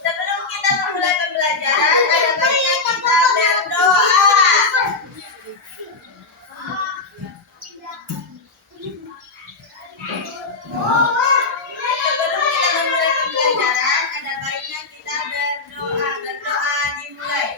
Sebelum kita memulai pembelajaran, ada baiknya kita berdoa. Sebelum kita memulai pembelajaran, ada baiknya kita berdoa. Berdoa dimulai.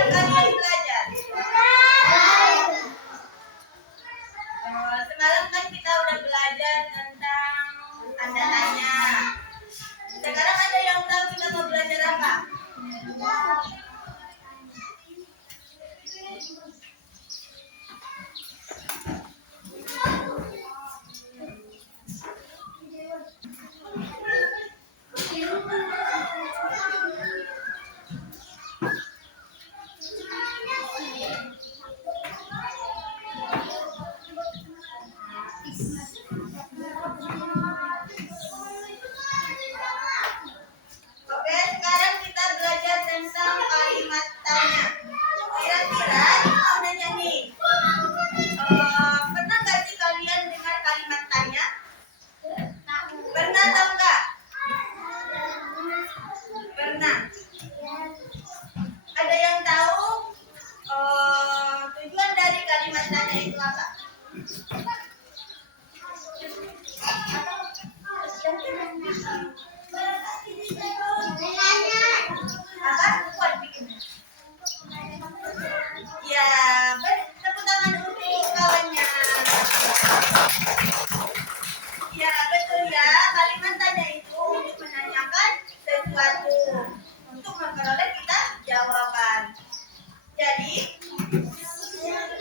Kalian belajar. Semalam kan kita udah belajar tentang tanda tanya. Sekarang ada yang tahu kita mau belajar apa? Oke, sekarang kita belajar tentang kalimat tanya. Kira-kira mau nanya nih, pernah nggak sih kalian dengar kalimat tanya? Pernah atau enggak? Pernah. Ada yang tahu tujuan dari kalimat tanya itu apa? Apa? Buat bikin. Ya, tepuk tangan untuk kawannya. Ya, betul ya. Kalimat tanya itu untuk menanyakan sesuatu, untuk memperoleh kita jawaban. Jadi,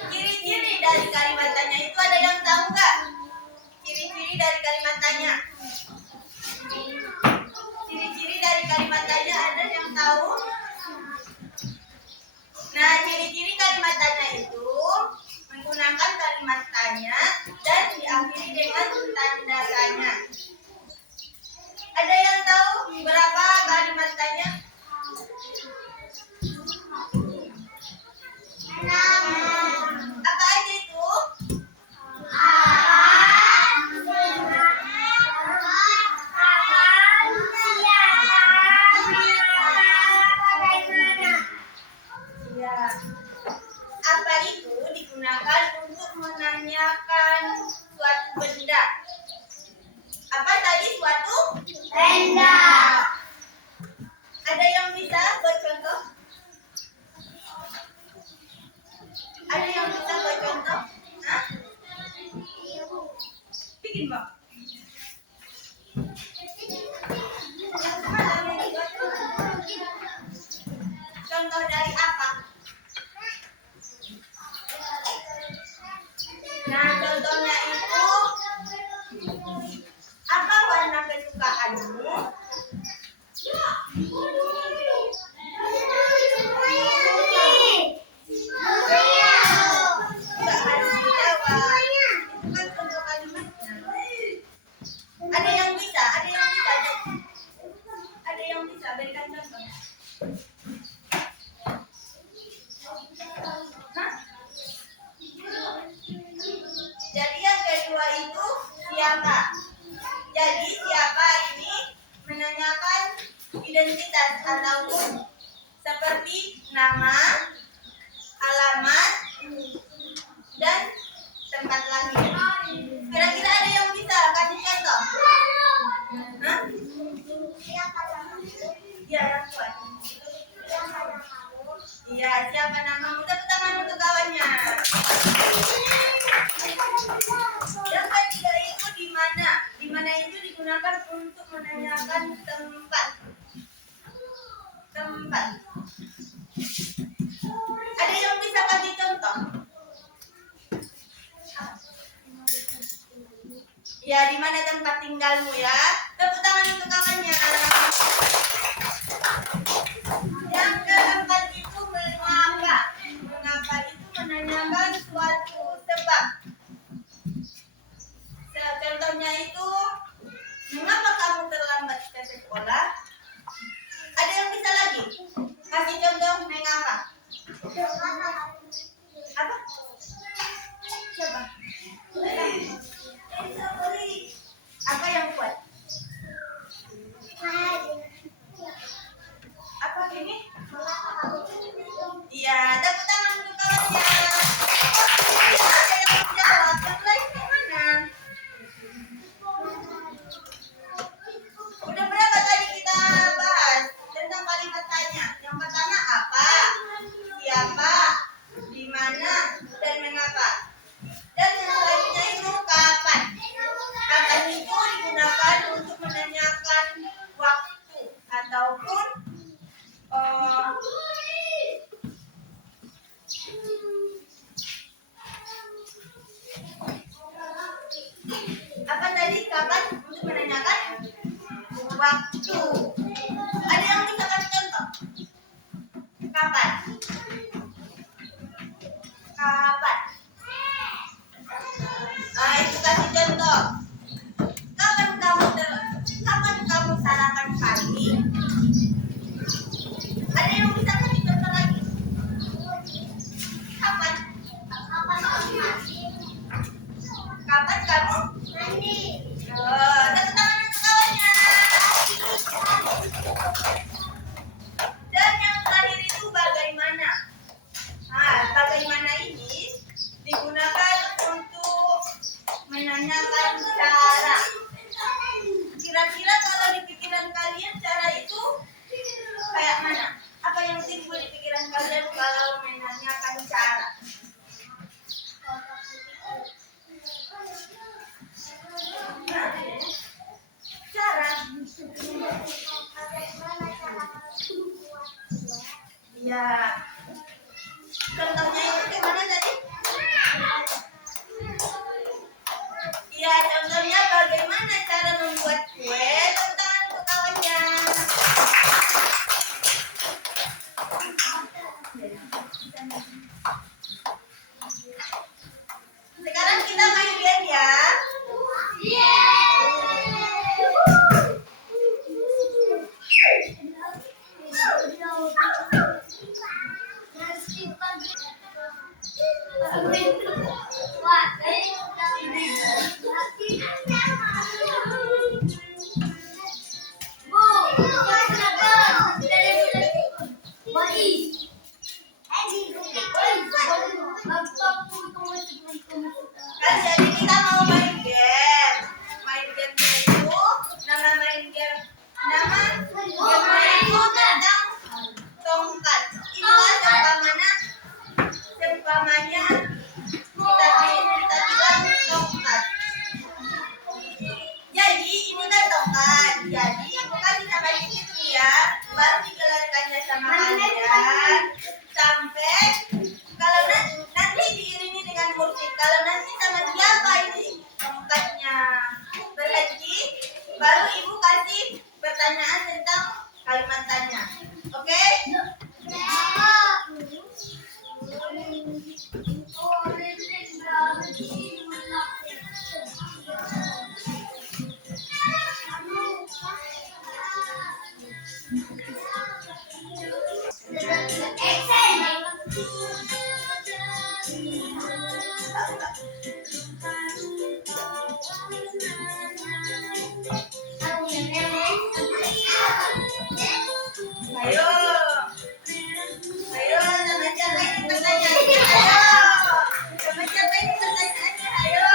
ciri-ciri dari kalimat tanya itu ada yang tahu nggak? Ciri-ciri dari kalimat tanya. Ciri-ciri dari kalimat tanya ada yang tahu? Nah, ciri-ciri kalimat tanya itu menggunakan kalimat tanya dan diakhiri dengan tanda tanya. Ada yang tahu berapa kalimat tanya? Apa aja itu? Ya. Apa itu digunakan untuk menanyakan suatu benda? Apa tadi suatu? Benda. Ada yang bisa buat contoh? Ada yang bisa buat contoh? Hah? Bikin, Bang. Contoh dari apa? Nah, contohnya itu apa warna kesukaanmu? Enggak harus dijawab. Itu kan contoh kalimatnya. Ada yang bisa? Ada yang bisa? Ada yang bisa? Berikan contoh. Hah? Jadi yang kedua itu siapa? Jadi siapa ini menanyakan identitas ataupun seperti nama, alamat, dan tempat lahir. Kira-kira ada yang bisa kasih contoh? Hah? menanyakan tempat. Tempat. Ada yang bisa kasih contoh? Ya, di mana tempat tinggalmu ya? Tepuk tangan untuk kawannya. Yang keempat itu mengapa? Mengapa itu menanyakan suatu sebab. Contohnya itu, mengapa kamu terlambat ke sekolah? Ada yang bisa lagi? Kasih contoh mengapa? Apa? Coba. Apa yang kuat? Apa ini? Iya, tepuk tangan untuk kawannya. Ada yang menjawab. Yang lain kemana? Udah berapa tadi kita bahas tentang kalimat tanya? Yang pertama apa? Siapa? Di mana? Dan mengapa? Dan yang selanjutnya itu kapan? Kapan itu digunakan untuk menanyakan waktu ataupun apa tadi? Kapan untuk menanyakan waktu. Ada yang bisa kasih contoh? Kapan? Kapan? Itu kasih contoh. Kapan kamu sarapan pagi? Ada yang bisa kasih contoh lagi? Kapan? Kapan kamu mandi? Tepuk tangan untuk kawannya. Dan yang terakhir itu bagaimana? Nah, bagaimana ini digunakan untuk menanyakan cara. Kira-kira kalau di pikiran kalian cara itu kayak mana? Apa yang timbul di pikiran kalian kalau menanyakan cara? Cara? Ya. Contohnya itu gimana tadi? Ya, contohnya bagaimana cara membuat kue? Tepuk tangan untuk kawannya. Sekarang kita main game ya. Jadi kita mau main game. Main game itu nama itu tentang tongkat. Itu seumpamanya kita bilang tongkat. Jadi ini kan tongkat. Jadi bukan kita main itu ya. Baru digelarkannya sama kalian sampai kalau nanti diiringi dengan musik. Kalau nanti sama siapa ini tongkatnya berhenti, baru ibu kasih pertanyaan tentang kalimat tanya. Oke? Ayo, sama siapa ini pertanyaannya? Ayo, sama siapa ini pertanyaannya? Ayo.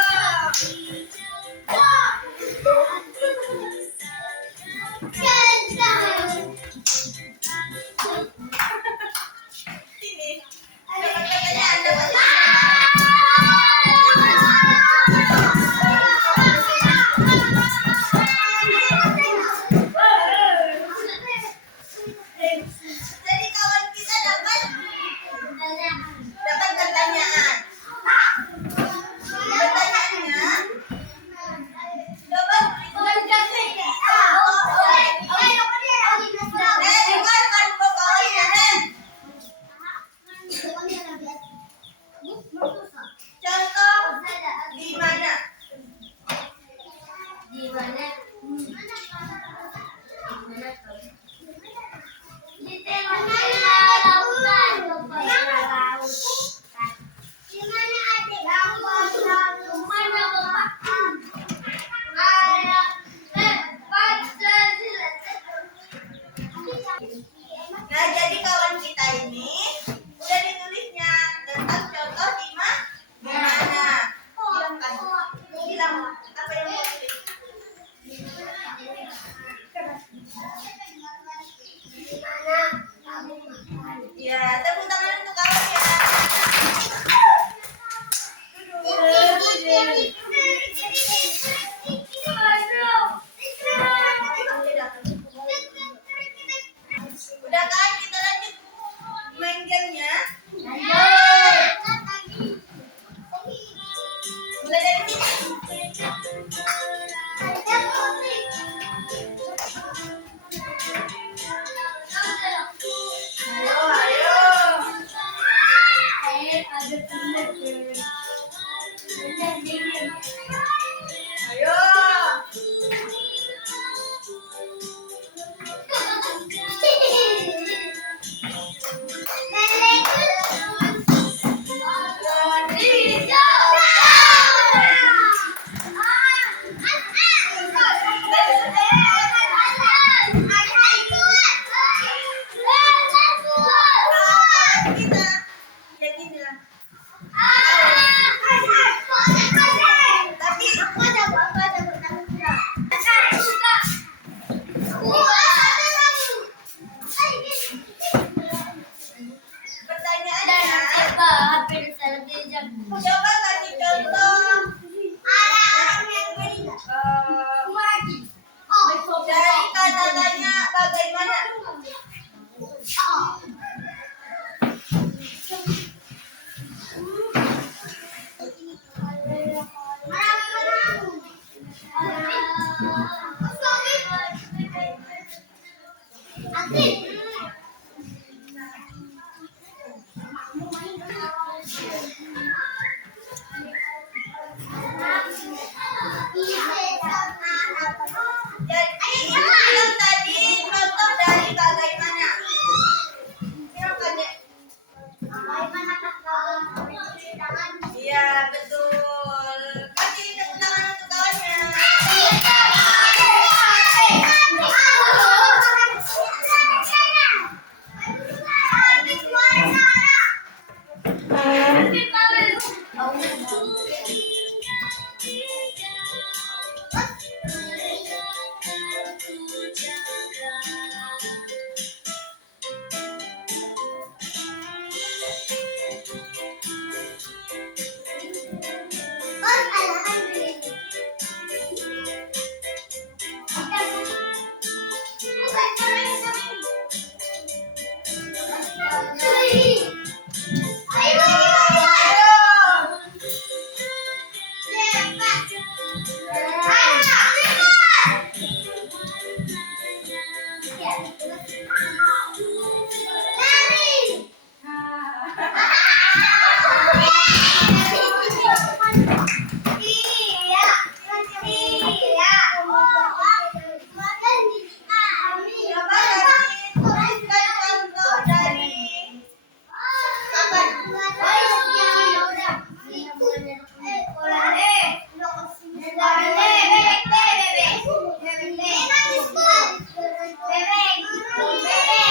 Nah, jadi kawan kita ini udah ditulisnya tentang contoh di mana. Silakan. Bilang apa yang mau tulis. Ya, tepuk tangan untuk kawan ya. Udah kan, kita lanjut main gamenya. Mulai dari sini. Ayo, ayo. Ayo. Kita jadi bilang. Tapi aku ada pertanyaan. Pertanyaannya, coba kasih contoh dari kata-katanya bagaimana? Jadi bilang tadi contoh dari bagaimana? Bilang kan Dek? Iya betul. Kasih tepuk tangan untuk kawannya. Coba kasih tuliskan contoh dari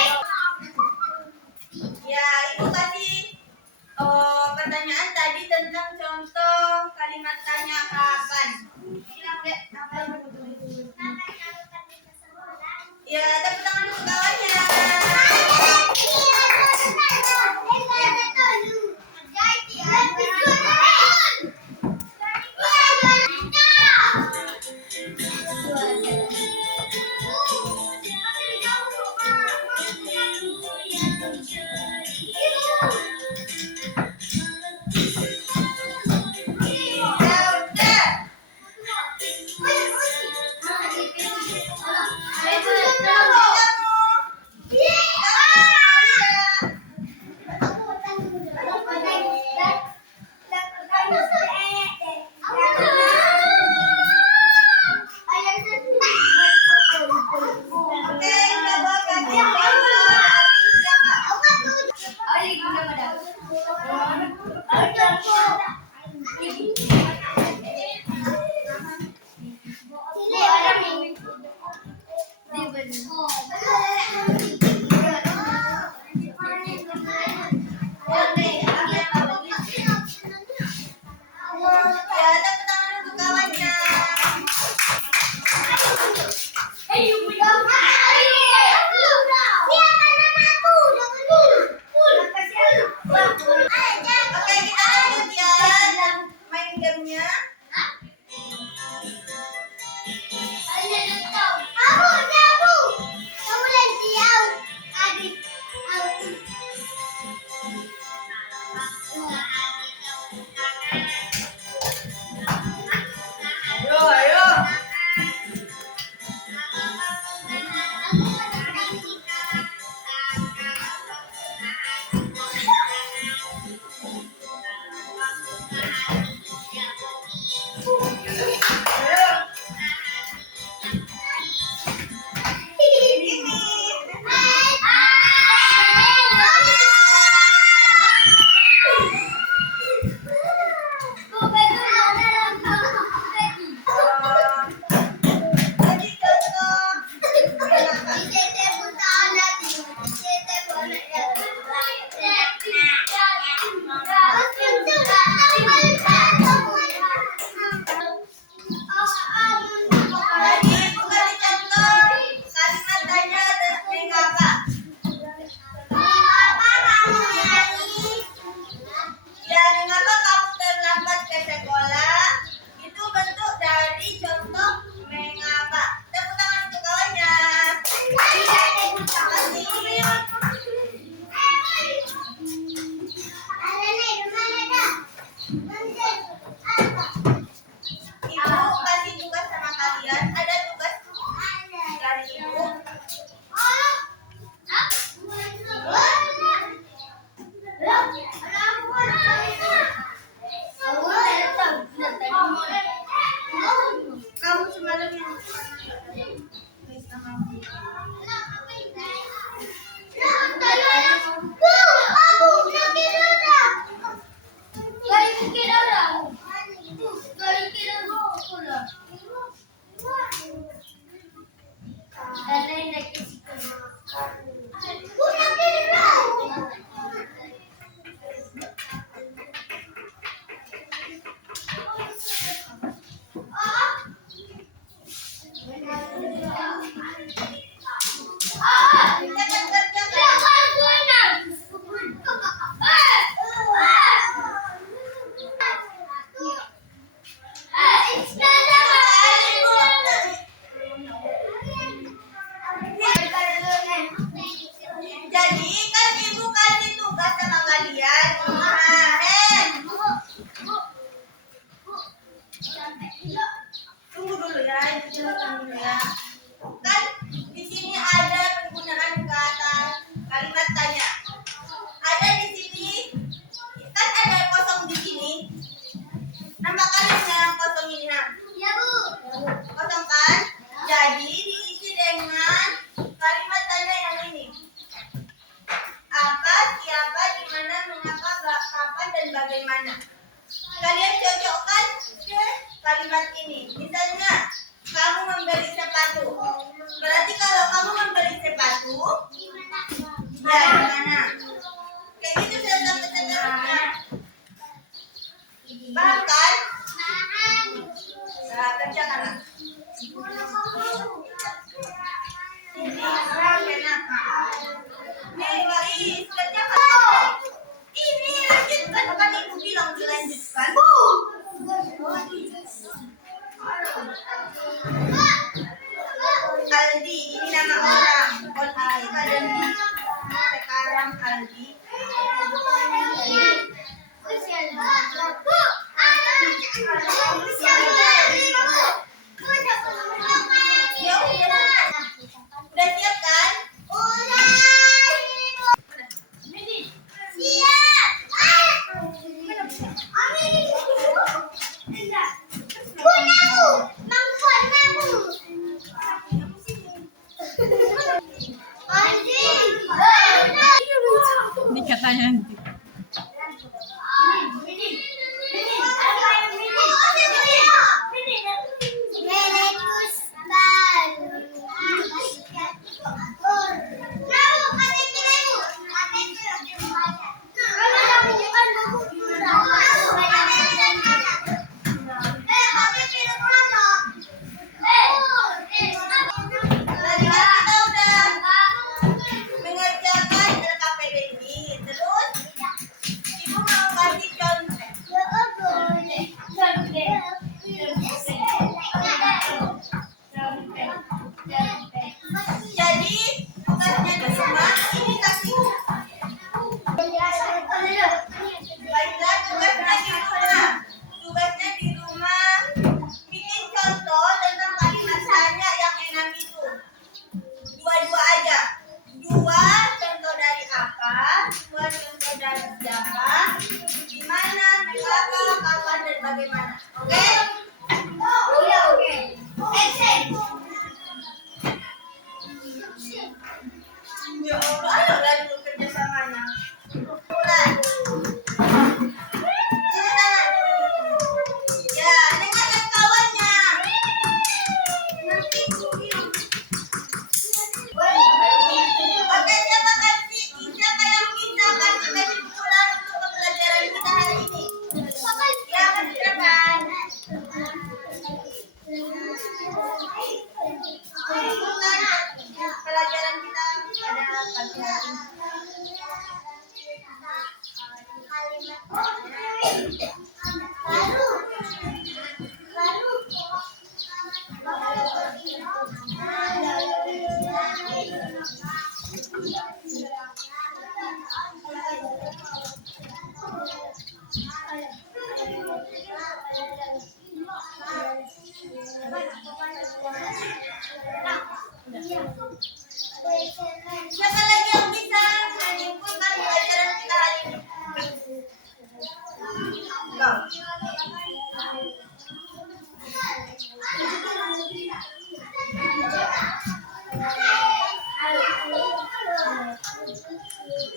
Ya, gimana? Kayak gitu saya dapat seterusnya. Paham kan? Nah, kerjakanlah. Ini sekarang kenapa? Nih, Wais, kerjakan. Ini lanjutkan, kan ibu bilang dilanjutkan. Aldi, ini nama orang. Kondisi badan sekarang Aldi. Udah siap kan? Ini katanya nanti. Tadi kan kita udah mengerjakan LKPD ini. Terus ibu mau kasih contoh. Jadi tugasnya di rumah ini kasih. Baiklah, tugasnya di rumah. Tugasnya di rumah bikin contoh tentang kalimat tanya yang enam itu. Dua-dua aja. Dua contoh dari apa? Dua contoh dari siapa? Di mana? Berapa? Kapan? Dan bagaimana? Oke? Oke. Ya Allah, ayolah dulu kerjasamanya. Mulai. Sini tangan. Ya, dengarkan kawannya. Oke, siapa yang bisa kasih bukulan untuk pembelajaran kita hari ini? Ya, kasih silakan. Bukan pelajaran kita pada pagi hari ini. Siapa lagi yang bisa menyimpulkan pelajaran kita hari ini? Kau.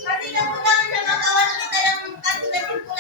Kasih tepuk tangan sama kawan kita yang kasih kesimpulan.